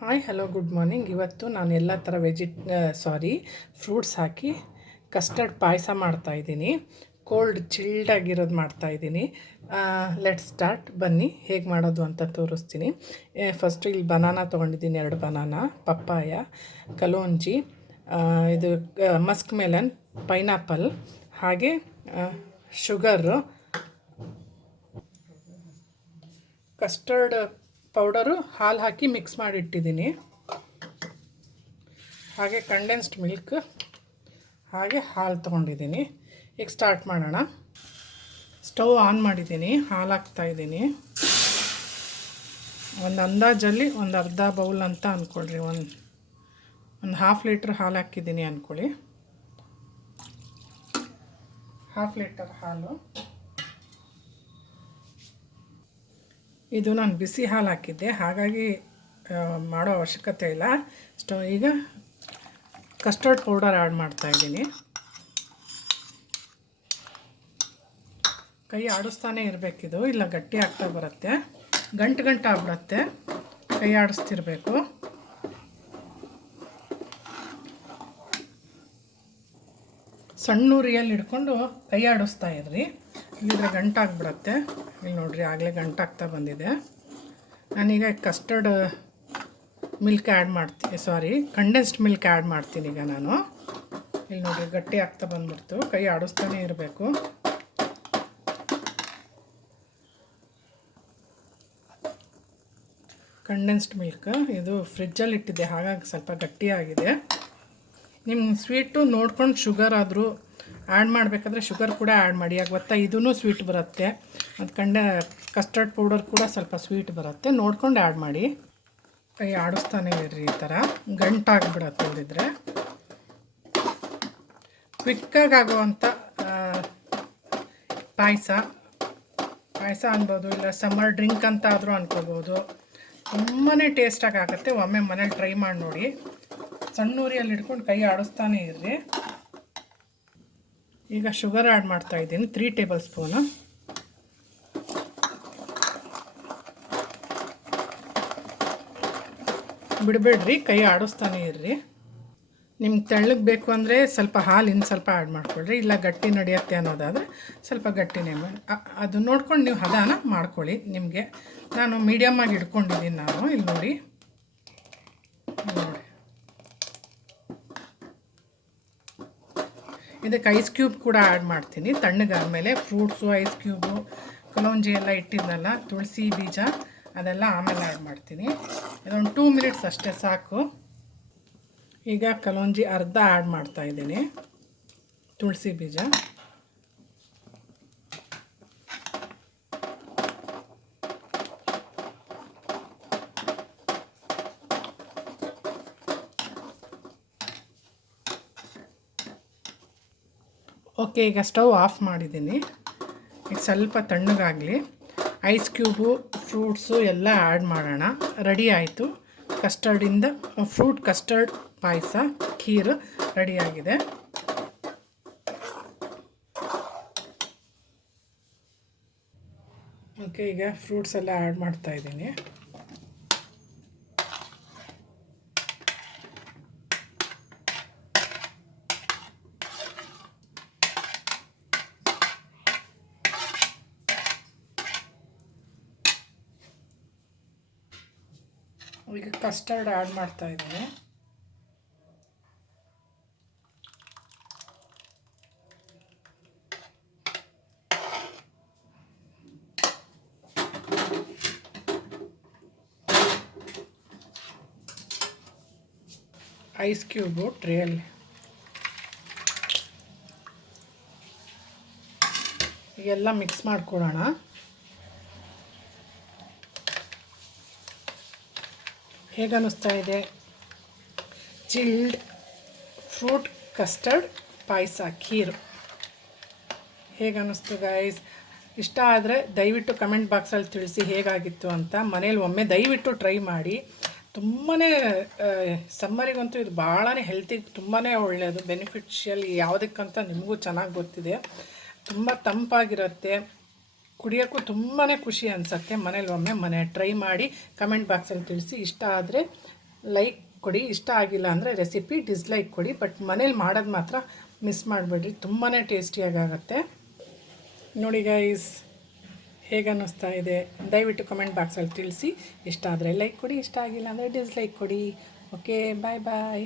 Hi hello good morning. ಇವತ್ತು ನಾನು ಎಲ್ಲ ಥರ ಫ್ರೂಟ್ಸ್ ಹಾಕಿ ಕಸ್ಟರ್ಡ್ ಪಾಯಸ ಮಾಡ್ತಾಯಿದ್ದೀನಿ. ಕೋಲ್ಡ್ ಚಿಲ್ಡಾಗಿರೋದು ಮಾಡ್ತಾಯಿದ್ದೀನಿ. Let start. ಬನ್ನಿ ಹೇಗೆ ಮಾಡೋದು ಅಂತ ತೋರಿಸ್ತೀನಿ. ಫಸ್ಟು ಇಲ್ಲಿ ಬನಾನಾ ತೊಗೊಂಡಿದ್ದೀನಿ, 2 ಬನಾನಾ, ಪಪ್ಪಾಯ, ಕಲೋಂಜಿ, ಇದು ಮಸ್ಕ್ ಮೆಲನ್, ಪೈನಾಪಲ್, ಹಾಗೆ ಶುಗರು, ಕಸ್ಟರ್ಡ್ ಪೌಡರು, ಹಾಲು ಹಾಕಿ ಮಿಕ್ಸ್ ಮಾಡಿಟ್ಟಿದ್ದೀನಿ, ಹಾಗೆ ಕಂಡೆನ್ಸ್ಡ್ ಮಿಲ್ಕ್, ಹಾಗೆ ಹಾಲು ತೊಗೊಂಡಿದ್ದೀನಿ. ಈಗ ಸ್ಟಾರ್ಟ್ ಮಾಡೋಣ. ಸ್ಟವ್ ಆನ್ ಮಾಡಿದ್ದೀನಿ, ಹಾಲು ಹಾಕ್ತಾಯಿದ್ದೀನಿ. ಒಂದು ಅಂದಾಜಲ್ಲಿ ಒಂದು ಅರ್ಧ ಬೌಲ್ ಅಂತ ಅಂದ್ಕೊಳ್ರಿ, ಒಂದು ಹಾಫ್ ಲೀಟ್ರ್ ಹಾಲು ಹಾಕಿದ್ದೀನಿ ಅಂದ್ಕೊಳ್ಳಿ. ಹಾಫ್ ಲೀಟರ್ ಹಾಲು. ಇದು ನಾನು ಬಿಸಿ ಹಾಲು ಹಾಕಿದ್ದೆ, ಹಾಗಾಗಿ ಮಾಡೋ ಅವಶ್ಯಕತೆ ಇಲ್ಲ. ಈಗ ಕಸ್ಟರ್ಡ್ ಪೌಡರ್ ಆ್ಯಡ್ ಮಾಡ್ತಾಯಿದ್ದೀನಿ. ಕೈ ಆಡಿಸ್ತಾನೆ ಇರಬೇಕಿದು, ಇಲ್ಲ ಗಟ್ಟಿ ಆಗ್ತಾ ಬರುತ್ತೆ, ಗಂಟು ಆಗ್ಬಿಡತ್ತೆ. ಕೈ ಆಡಿಸ್ತಿರ್ಬೇಕು. ಸಣ್ಣ ಉರಿಯಲ್ಲಿ ಹಿಡ್ಕೊಂಡು ಕೈ ಆಡಿಸ್ತಾ ಇರ್ರಿ, ಇಲ್ಲಿದ್ರೆ ಗಂಟಾಗ್ಬಿಡತ್ತೆ. ಇಲ್ಲಿ ನೋಡಿರಿ, ಆಗಲೇ ಗಂಟಾಗ್ತಾ ಬಂದಿದೆ. ನಾನೀಗ custard milk condensed milk add ಮಾಡ್ತೀನಿ ಈಗ ನಾನು. ಇಲ್ಲಿ ನೋಡಿರಿ, ಗಟ್ಟಿ ಆಗ್ತಾ ಬಂದ್ಬಿಡ್ತು. ಕೈ ಆಡಿಸ್ತಾನೆ ಇರಬೇಕು. ಕಂಡೆನ್ಸ್ಡ್ ಮಿಲ್ಕ್ ಇದು ಫ್ರಿಜ್ಜಲ್ಲಿ ಇಟ್ಟಿದ್ದೆ, ಹಾಗಾಗಿ ಸ್ವಲ್ಪ ಗಟ್ಟಿಯಾಗಿದೆ. ನಿಮ್ಮ ಸ್ವೀಟು ನೋಡ್ಕೊಂಡು ಶುಗರ್ ಆದರೂ ಆ್ಯಡ್ ಮಾಡಬೇಕಾದ್ರೆ ಶುಗರ್ ಕೂಡ ಆ್ಯಡ್ ಮಾಡಿ. ಆಗ ಗೊತ್ತಾ, ಇದೂ ಸ್ವೀಟ್ ಬರುತ್ತೆ, ಅದು ಕಸ್ಟರ್ಡ್ ಪೌಡರ್ ಕೂಡ ಸ್ವಲ್ಪ ಸ್ವೀಟ್ ಬರುತ್ತೆ. ನೋಡ್ಕೊಂಡು ಆ್ಯಡ್ ಮಾಡಿ. ಕೈ ಆಡಿಸ್ತಾನೆ ಇರ್ರಿ, ಈ ಥರ ಗಂಟಾಗಿಬಿಡತ್ತೆ. ಇಲ್ಲಿದ್ರೆ ಕ್ವಿಕ್ಕಾಗಿ ಆಗುವಂಥ ಪಾಯಸ ಅನ್ಬೋದು, ಇಲ್ಲ ಸಮ್ಮರ್ ಡ್ರಿಂಕ್ ಅಂತ ಆದರೂ ಅನ್ಕೋಬೋದು. ತುಂಬಾ ಟೇಸ್ಟಾಗಿ ಆಗುತ್ತೆ. ಒಮ್ಮೆ ಮನೇಲಿ ಟ್ರೈ ಮಾಡಿ ನೋಡಿ. ಸಣ್ಣ ಉರಿಯಲ್ಲಿ ಹಿಡ್ಕೊಂಡು ಕೈ ಆಡಿಸ್ತಾನೆ ಇರ್ರಿ. ಈಗ ಶುಗರ್ ಆ್ಯಡ್ ಮಾಡ್ತಾಯಿದ್ದೀನಿ, 3 ಟೇಬಲ್ ಸ್ಪೂನು. ಬಿಡಬೇಡ್ರಿ, ಕೈ ಆಡಿಸ್ತಾನೆ ಇರ್ರಿ. ನಿಮ್ಗೆ ತೆಳ್ಳಗೆ ಬೇಕು ಅಂದರೆ ಸ್ವಲ್ಪ ಹಾಲು ಇನ್ನು ಸ್ವಲ್ಪ ಆ್ಯಡ್ ಮಾಡ್ಕೊಳ್ರಿ, ಇಲ್ಲ ಗಟ್ಟಿ ನಡೆಯುತ್ತೆ ಅನ್ನೋದಾದರೆ ಸ್ವಲ್ಪ ಗಟ್ಟಿನೇ ಅದು ನೋಡ್ಕೊಂಡು ನೀವು ಹದಾನ ಮಾಡ್ಕೊಳ್ಳಿ. ನಿಮಗೆ ನಾನು ಮೀಡಿಯಮ್ಮಾಗಿ ಇಟ್ಕೊಂಡಿದ್ದೀನಿ ನಾನು. ಇಲ್ಲಿ ನೋಡಿ, ಇದಕ್ಕೆ ಐಸ್ ಕ್ಯೂಬ್ ಕೂಡ ಆ್ಯಡ್ ಮಾಡ್ತೀನಿ ತಣ್ಣಗಾದಮೇಲೆ. ಫ್ರೂಟ್ಸು, ಐಸ್ ಕ್ಯೂಬು, ಕಲೋಂಜಿ ಎಲ್ಲ ಇಟ್ಟಿದ್ನಲ್ಲ, ತುಳಸಿ ಬೀಜ, ಅದೆಲ್ಲ ಆಮೇಲೆ ಆ್ಯಡ್ ಮಾಡ್ತೀನಿ. ಇದೊಂದು 2 ಮಿನಿಟ್ಸ್ ಅಷ್ಟೇ ಸಾಕು. ಈಗ ಕಲೋಂಜಿ ಅರ್ಧ ಆ್ಯಡ್ ಮಾಡ್ತಾಯಿದ್ದೀನಿ, ತುಳಸಿ ಬೀಜ. ಓಕೆ, ಈಗ ಸ್ಟವ್ ಆಫ್ ಮಾಡಿದ್ದೀನಿ. ಈಗ ಸ್ವಲ್ಪ ತಣ್ಣಗಾಗಲಿ. ಐಸ್ ಕ್ಯೂಬು, ಫ್ರೂಟ್ಸು ಎಲ್ಲ ಆ್ಯಡ್ ಮಾಡೋಣ. ರೆಡಿ ಆಯಿತು. ಫ್ರೂಟ್ ಕಸ್ಟರ್ಡ್ ಪಾಯಸ, ಖೀರು ರೆಡಿಯಾಗಿದೆ. ಓಕೆ, ಈಗ ಫ್ರೂಟ್ಸ್ ಎಲ್ಲ ಆ್ಯಡ್ ಮಾಡ್ತಾಯಿದ್ದೀನಿ. ಈಗ ಕಸ್ಟರ್ಡ್ ಆ್ಯಡ್ ಮಾಡ್ತಾಯಿದ್ದೀನಿ. ಐಸ್ ಕ್ಯೂಬು ಟ್ರೇಯಲ್ಲಿ ಈಗೆಲ್ಲ ಮಿಕ್ಸ್ ಮಾಡ್ಕೊಳ್ಳೋಣ. ಹೇಗೆ ಅನ್ನಿಸ್ತಾ ಇದೆ? ಚಿಲ್ಡ್ ಫ್ರೂಟ್ ಕಸ್ಟರ್ಡ್ ಪಾಯಸ, ಖೀರು ಹೇಗೆ ಅನ್ನಿಸ್ತು ಗೈಸ್? ಇಷ್ಟ ಆದರೆ ದಯವಿಟ್ಟು ಕಮೆಂಟ್ ಬಾಕ್ಸಲ್ಲಿ ತಿಳಿಸಿ ಹೇಗಾಗಿತ್ತು ಅಂತ. ಮನೇಲಿ ಒಮ್ಮೆ ದಯವಿಟ್ಟು ಟ್ರೈ ಮಾಡಿ. ತುಂಬಾ ಸಮ್ಮರಿಗಂತೂ ಇದು ಭಾಳನೇ ಹೆಲ್ತಿಗೆ ತುಂಬಾ ಒಳ್ಳೆಯದು, ಬೆನಿಫಿಷಿಯಲ್. ಯಾವುದಕ್ಕಂತ ನಿಮಗೂ ಚೆನ್ನಾಗಿ ಗೊತ್ತಿದೆ. ತುಂಬ ತಂಪಾಗಿರುತ್ತೆ, ಕುಡಿಯೋಕ್ಕೂ ತುಂಬಾ ಖುಷಿ ಅನಿಸುತ್ತೆ. ಮನೇಲಿ ಒಮ್ಮೆ ಟ್ರೈ ಮಾಡಿ ಕಮೆಂಟ್ ಬಾಕ್ಸಲ್ಲಿ ತಿಳಿಸಿ. ಇಷ್ಟ ಆದರೆ ಲೈಕ್ ಕೊಡಿ, ಇಷ್ಟ ಆಗಿಲ್ಲ ಅಂದರೆ ರೆಸಿಪಿ ಡಿಸ್ಲೈಕ್ ಕೊಡಿ. ಬಟ್ ಮನೇಲಿ ಮಾಡೋದು ಮಾತ್ರ ಮಿಸ್ ಮಾಡಬೇಡ್ರಿ, ತುಂಬಾ ಟೇಸ್ಟಿಯಾಗುತ್ತೆ. ನೋಡಿ ಗೈಸ್, ಹೇಗೆ ಅನ್ನಿಸ್ತಾ ಇದೆ ದಯವಿಟ್ಟು ಕಮೆಂಟ್ ಬಾಕ್ಸಲ್ಲಿ ತಿಳಿಸಿ. ಇಷ್ಟ ಆದರೆ ಲೈಕ್ ಕೊಡಿ, ಇಷ್ಟ ಆಗಿಲ್ಲ ಅಂದರೆ ಡಿಸ್ಲೈಕ್ ಕೊಡಿ. ಓಕೆ, ಬಾಯ್ ಬಾಯ್.